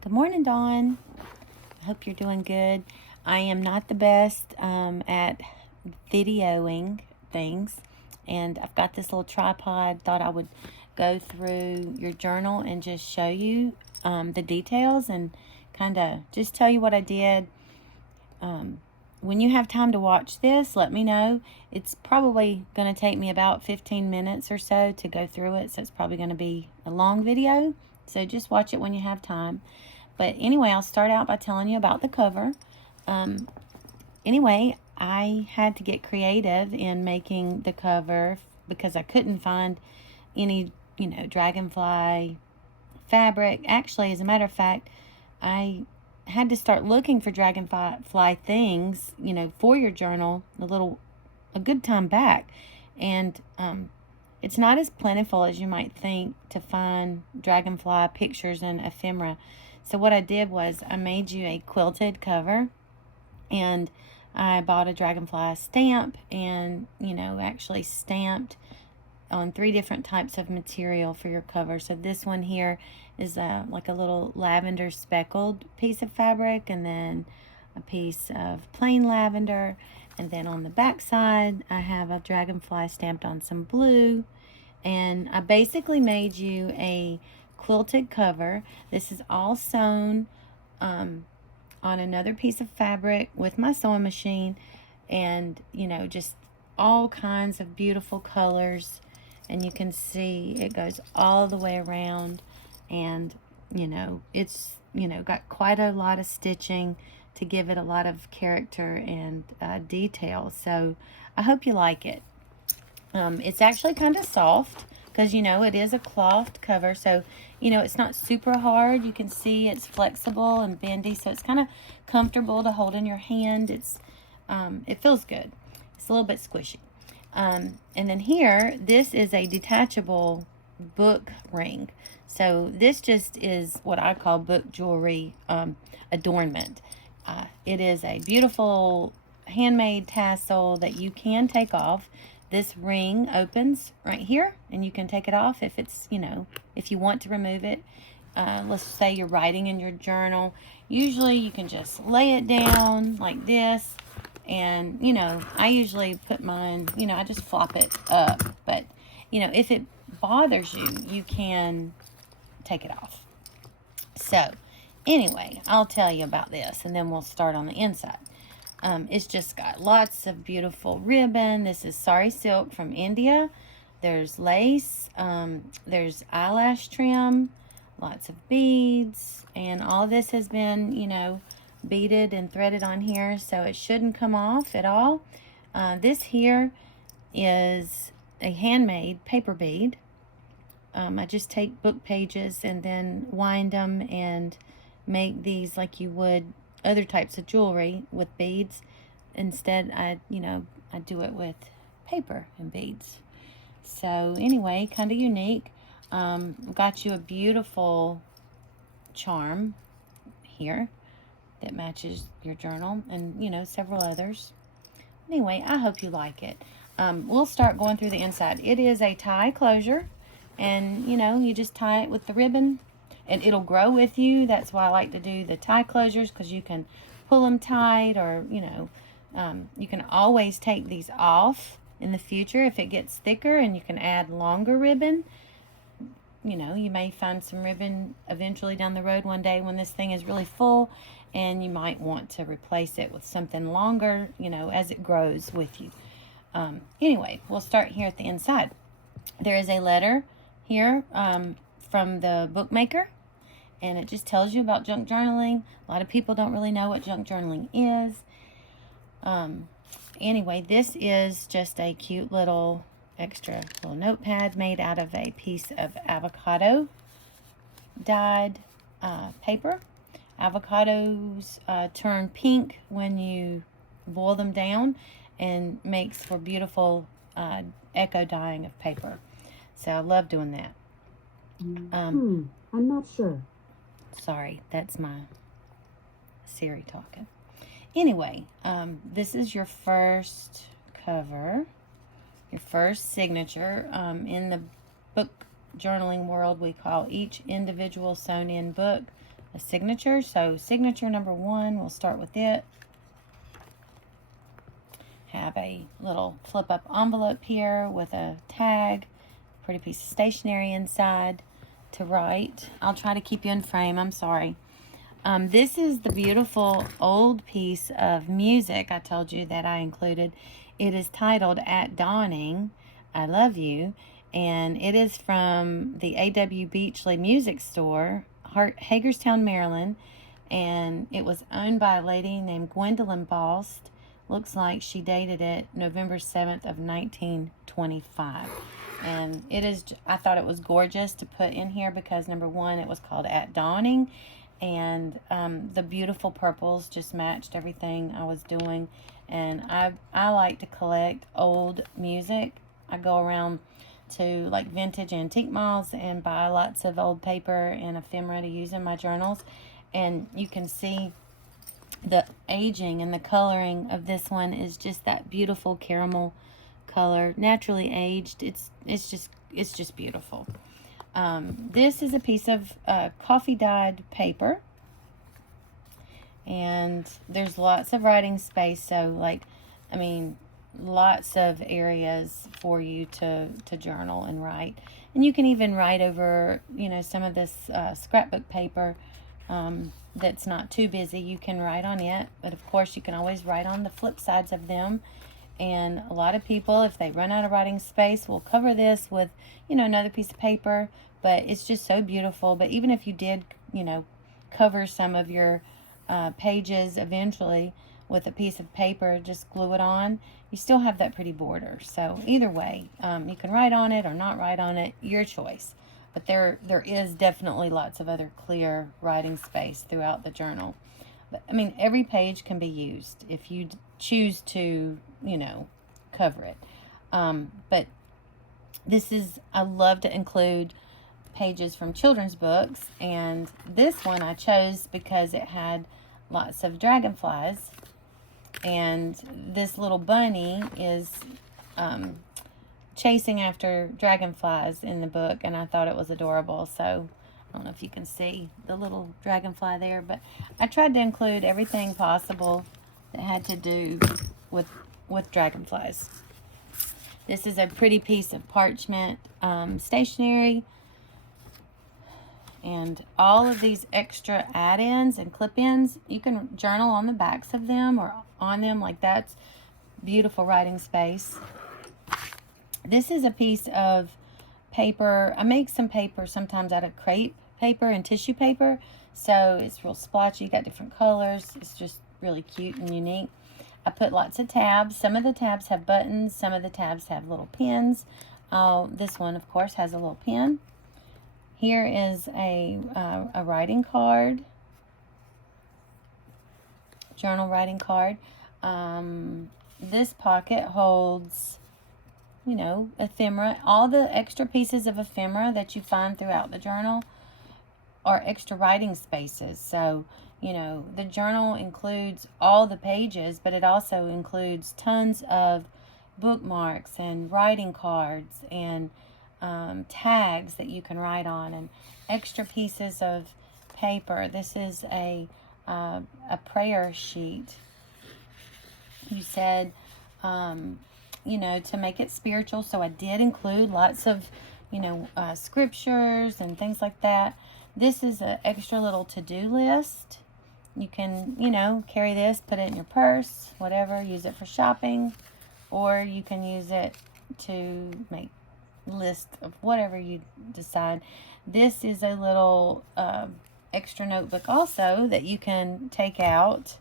Good morning, Dawn. I hope you're doing good. I am not the best at videoing things, and I've got this little tripod. Thought I would go through your journal and just show you the details and kind of just tell you what I did. When you have time to watch this, let me know. It's probably going to take me about 15 minutes or so to go through it, so it's probably going to be a long video. So just watch it when you have time. But anyway, I'll start out by telling you about the cover. Anyway, I had to get creative in making the cover because I couldn't find any, dragonfly fabric. Actually, as a matter of fact, I had to start looking for dragonfly things, for your journal a good time back. And it's not as plentiful as you might think to find dragonfly pictures and ephemera. So what I did was I made you a quilted cover, and I bought a dragonfly stamp and, actually stamped on 3 different types of material for your cover. So this one here is like a little lavender speckled piece of fabric, and then a piece of plain lavender. And then on the back side, I have a dragonfly stamped on some blue. And I basically made you a quilted cover. This is all sewn on another piece of fabric with my sewing machine, and just all kinds of beautiful colors. And you can see it goes all the way around, and it's got quite a lot of stitching to give it a lot of character and detail. So I hope you like it. It's actually kind of soft because it is a cloth cover, so it's not super hard. You can see it's flexible and bendy, so it's kind of comfortable to hold in your hand. It feels good. It's a little bit squishy. And then here, this is a detachable book ring. So this just is what I call book jewelry adornment. It is a beautiful handmade tassel that you can take off. This ring opens right here, and you can take it off if it's, if you want to remove it. Let's say you're writing in your journal. Usually you can just lay it down like this, and, I usually put mine, I just flop it up. But, if it bothers you, you can take it off. So, anyway, I'll tell you about this, and then we'll start on the inside. It's just got lots of beautiful ribbon. This is sari silk from India. There's lace. There's eyelash trim. Lots of beads. And all this has been, beaded and threaded on here, so it shouldn't come off at all. This here is a handmade paper bead. I just take book pages and then wind them and make these like you would other types of jewelry with beads. Instead, I do it with paper and beads. So anyway, kind of unique. Got you a beautiful charm here that matches your journal, and several others. Anyway, I hope you like it. We'll start going through the inside. It is a tie closure, and you just tie it with the ribbon, and it'll grow with you. That's why I like to do the tie closures, because you can pull them tight, or you can always take these off in the future if it gets thicker, and you can add longer ribbon. You may find some ribbon eventually down the road one day when this thing is really full, and you might want to replace it with something longer, as it grows with you. Anyway, we'll start here at the inside. There is a letter here from the bookmaker, and it just tells you about junk journaling. A lot of people don't really know what junk journaling is. Anyway, this is just a cute little extra little notepad made out of a piece of avocado dyed paper. Avocados turn pink when you boil them down, and makes for beautiful echo dyeing of paper. So I love doing that. I'm not sure. Sorry, that's my Siri talking. Anyway, this is your first cover, your first signature. In the book journaling world, we call each individual sewn in book a signature. So signature number 1, we'll start with it. Have a little flip up envelope here with a tag, pretty piece of stationery inside to write. I'll try to keep you in frame, I'm sorry. This is the beautiful old piece of music I told you that I included. It is titled At Dawning, I Love You, and it is from the A.W. Beachley Music Store, Hagerstown, Maryland, and it was owned by a lady named Gwendolyn Bost. Looks like she dated it November 7th of 1925. And it is, I thought it was gorgeous to put in here because number 1, it was called At Dawning, and the beautiful purples just matched everything I was doing. And I like to collect old music. I go around to like vintage antique malls and buy lots of old paper and ephemera to use in my journals. And you can see the aging and the coloring of this one is just that beautiful caramel color, naturally aged. It's just beautiful. This is a piece of coffee dyed paper, and there's lots of writing space, so like, I mean, lots of areas for you to journal and write. And you can even write over, you know, some of this scrapbook paper that's not too busy. You can write on it, but of course you can always write on the flip sides of them. And a lot of people, if they run out of writing space, will cover this with, you know, another piece of paper. But it's just so beautiful. But even if you did, you know, cover some of your pages eventually with a piece of paper, just glue it on, you still have that pretty border. So either way, you can write on it or not write on it, your choice. But there is definitely lots of other clear writing space throughout the journal. But I mean, every page can be used if you choose to, you know, cover it. But this is, I love to include pages from children's books, and this one I chose because it had lots of dragonflies, and this little bunny is chasing after dragonflies in the book, and I thought it was adorable. So I don't know if you can see the little dragonfly there, but I tried to include everything possible that had to do with dragonflies. This is a pretty piece of parchment stationery, and all of these extra add-ins and clip-ins, you can journal on the backs of them or on them, like that's beautiful writing space. This is a piece of paper. I make some paper sometimes out of crepe paper and tissue paper, so it's real splotchy. You got different colors. It's just really cute and unique. I put lots of tabs. Some of the tabs have buttons. Some of the tabs have little pins. This one, of course, has a little pin. Here is a writing card, journal writing card. This pocket holds, you know, ephemera. All the extra pieces of ephemera that you find throughout the journal are extra writing spaces. So, you know, the journal includes all the pages, but it also includes tons of bookmarks and writing cards and tags that you can write on, and extra pieces of paper. This is a prayer sheet. You said, you know, to make it spiritual, so I did include lots of, you know, scriptures and things like that. This is an extra little to-do list. You can, you know, carry this, put it in your purse, whatever, use it for shopping, or you can use it to make list of whatever you decide. This is a little extra notebook also that you can take out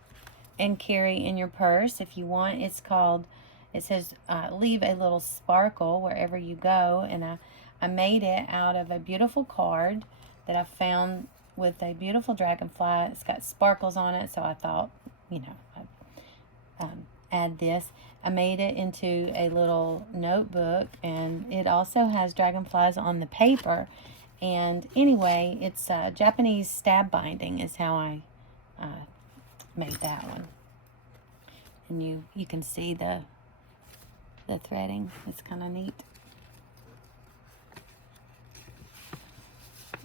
and carry in your purse if you want. It's called, it says leave a little sparkle wherever you go, and I made it out of a beautiful card that I found with a beautiful dragonfly. It's got sparkles on it, so I thought, you know, I'd add this. I made it into a little notebook, and it also has dragonflies on the paper. And anyway, it's Japanese stab binding is how I made that one. And you can see the threading. It's kind of neat.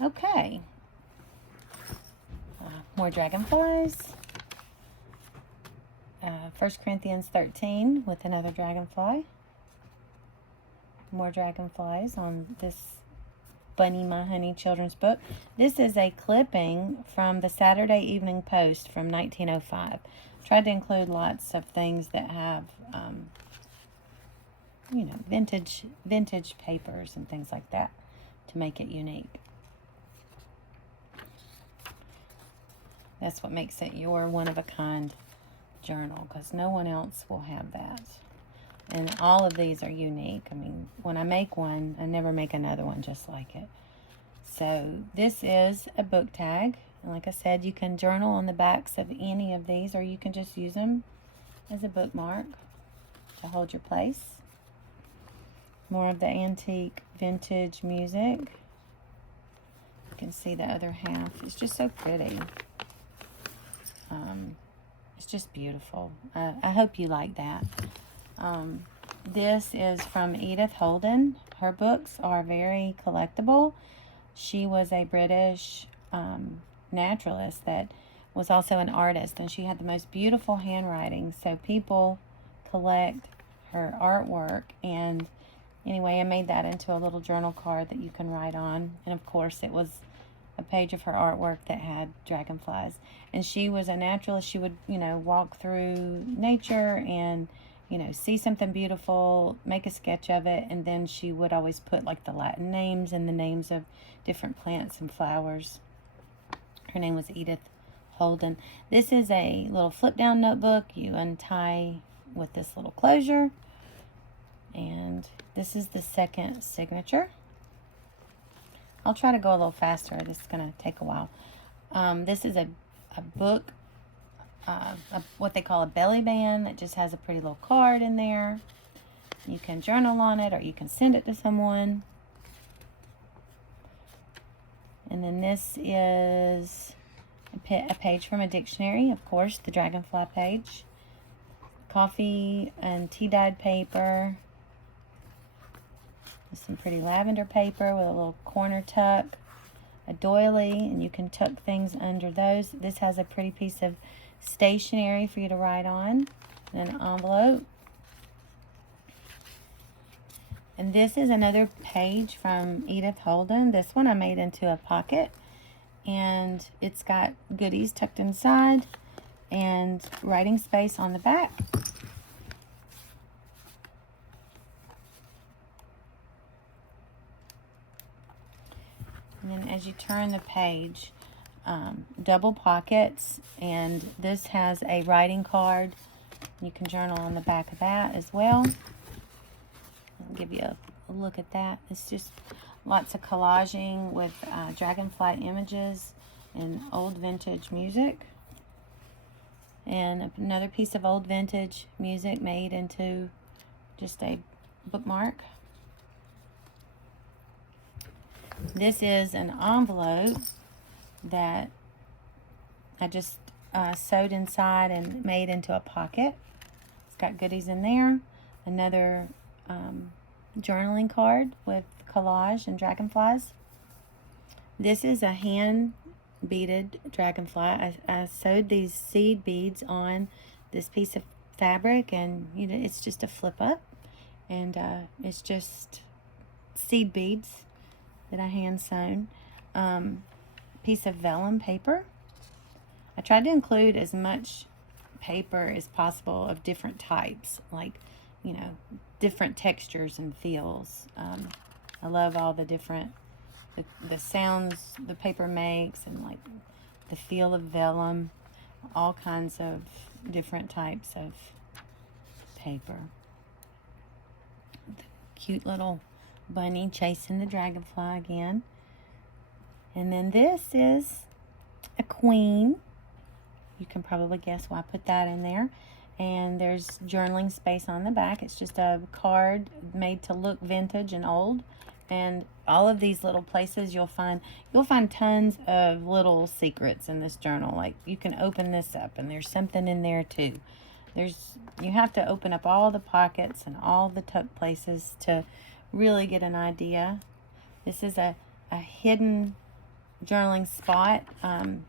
Okay. More dragonflies. 1 Corinthians 13 with another dragonfly. More dragonflies on this Bunny My Honey children's book. This is a clipping from the Saturday Evening Post from 1905. Tried to include lots of things that have, you know, vintage papers and things like that to make it unique. That's what makes it your one-of-a-kind journal, because no one else will have that. And all of these are unique. I mean, when I make one, I never make another one just like it. So this is a book tag. And like I said, you can journal on the backs of any of these, or you can just use them as a bookmark to hold your place. More of the antique vintage music. You can see the other half. It's just so pretty. It's just beautiful. I hope you like that. This is from Edith Holden. Her books are very collectible. She was a British naturalist that was also an artist, and she had the most beautiful handwriting, so people collect her artwork. And anyway, I made that into a little journal card that you can write on, and of course it was a page of her artwork that had dragonflies. And she was a naturalist. She would, you know, walk through nature and, you know, see something beautiful, make a sketch of it, and then she would always put like the Latin names and the names of different plants and flowers. Her name was Edith Holden. This is a little flip down notebook. You untie with this little closure, and this is the second signature. I'll try to go a little faster. This is going to take a while. This is a book, what they call a belly band, that just has a pretty little card in there. You can journal on it, or you can send it to someone. And then this is a page from a dictionary, of course, the Dragonfly page. Coffee and tea dyed paper. Some pretty lavender paper with a little corner tuck, a doily, and you can tuck things under those. This has a pretty piece of stationery for you to write on, and an envelope. And this is another page from Edith Holden. This one I made into a pocket, and it's got goodies tucked inside and writing space on the back. And then as you turn the page, double pockets, and this has a writing card. You can journal on the back of that as well. I'll give you a look at that. It's just lots of collaging with dragonfly images and old vintage music. And another piece of old vintage music made into just a bookmark. This is an envelope that I just sewed inside and made into a pocket. It's got goodies in there. Another journaling card with collage and dragonflies. This is a hand beaded dragonfly. I sewed these seed beads on this piece of fabric, and you know, it's just a flip up, and it's just seed beads that I hand sewn. Piece of vellum paper. I tried to include as much paper as possible of different types, like, you know, different textures and feels. I love all the different the sounds the paper makes, and like the feel of vellum, all kinds of different types of paper. The cute little bunny chasing the dragonfly again. And then this is a queen. You can probably guess why I put that in there. And there's journaling space on the back. It's just a card made to look vintage and old. And all of these little places you'll find tons of little secrets in this journal. Like, you can open this up and there's something in there too. You have to open up all the pockets and all the tuck places to really get an idea. This is a hidden journaling spot.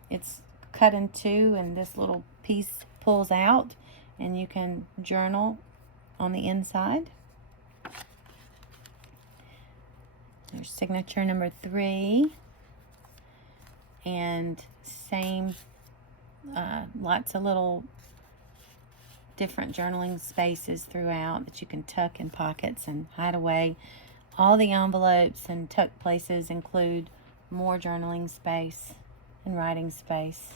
It's cut in two, and this little piece pulls out, and you can journal on the inside. There's signature number 3, and same, lots of little different journaling spaces throughout that you can tuck in pockets and hide away. All the envelopes and tuck places include more journaling space and writing space.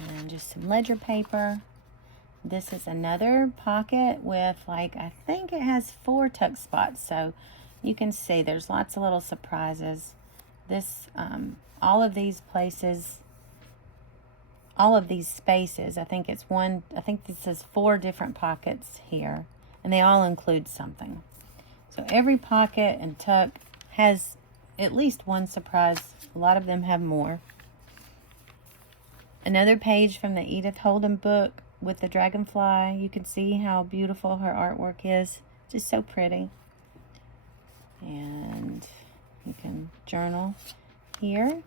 And just some ledger paper. This is another pocket with, like, I think it has 4 tuck spots, so you can see there's lots of little surprises. This, all of these places, all of these spaces, I think this is 4 different pockets here, and they all include something. So every pocket and tuck has at least one surprise. A lot of them have more. Another page from the Edith Holden book with the dragonfly. You can see how beautiful her artwork is. Just so pretty. And you can journal here.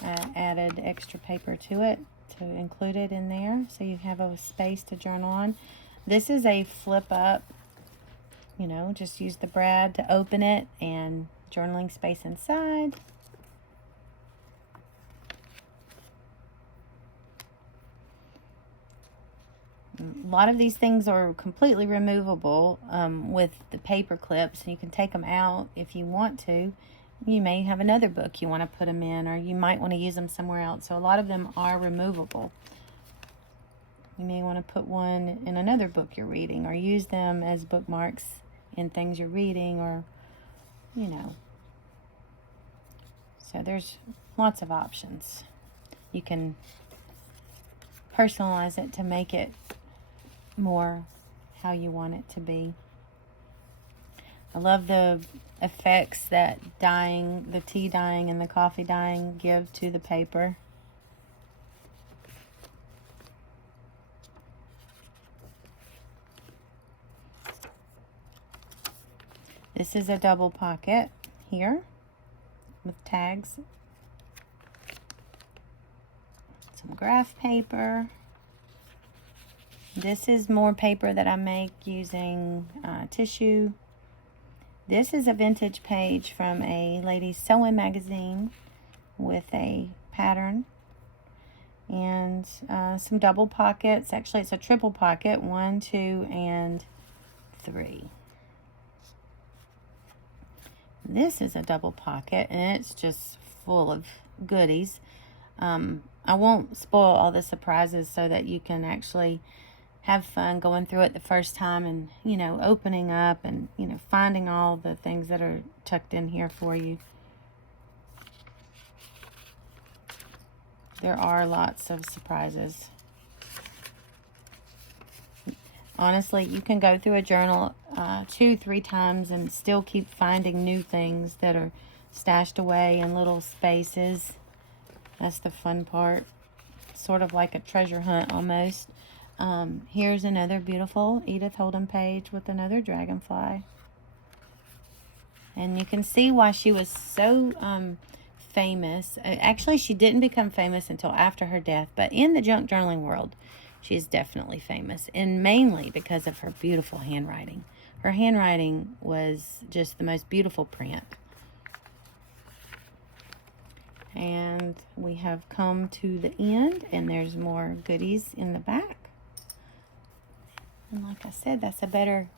I added extra paper to it to include it in there, so you have a space to journal on. This is a flip up. You know, just use the brad to open it, and journaling space inside. A lot of these things are completely removable with the paper clips, and you can take them out if you want to. You may have another book you want to put them in, or you might want to use them somewhere else. So a lot of them are removable. You may want to put one in another book you're reading, or use them as bookmarks in things you're reading, or, you know. So there's lots of options. You can personalize it to make it more how you want it to be. I love the effects that dyeing, the tea dyeing and the coffee dyeing give to the paper. This is a double pocket here with tags. Some graph paper. This is more paper that I make using tissue. This is a vintage page from a ladies' sewing magazine with a pattern. And some double pockets. Actually, it's a triple pocket. 1, 2, and 3. This is a double pocket, and it's just full of goodies. I won't spoil all the surprises so that you can actually have fun going through it the first time, and, you know, opening up and, you know, finding all the things that are tucked in here for you. There are lots of surprises. Honestly, you can go through a journal 2-3 times and still keep finding new things that are stashed away in little spaces. That's the fun part. Sort of like a treasure hunt almost. Here's another beautiful Edith Holden page with another dragonfly. And you can see why she was so famous. Actually, she didn't become famous until after her death, but in the junk journaling world, she is definitely famous, and mainly because of her beautiful handwriting. Her handwriting was just the most beautiful print. And we have come to the end, and there's more goodies in the back. And like I said, that's a better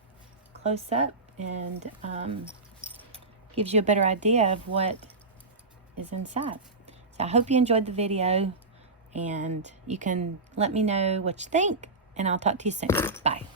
close-up, and gives you a better idea of what is inside. So I hope you enjoyed the video, and you can let me know what you think, and I'll talk to you soon. Bye.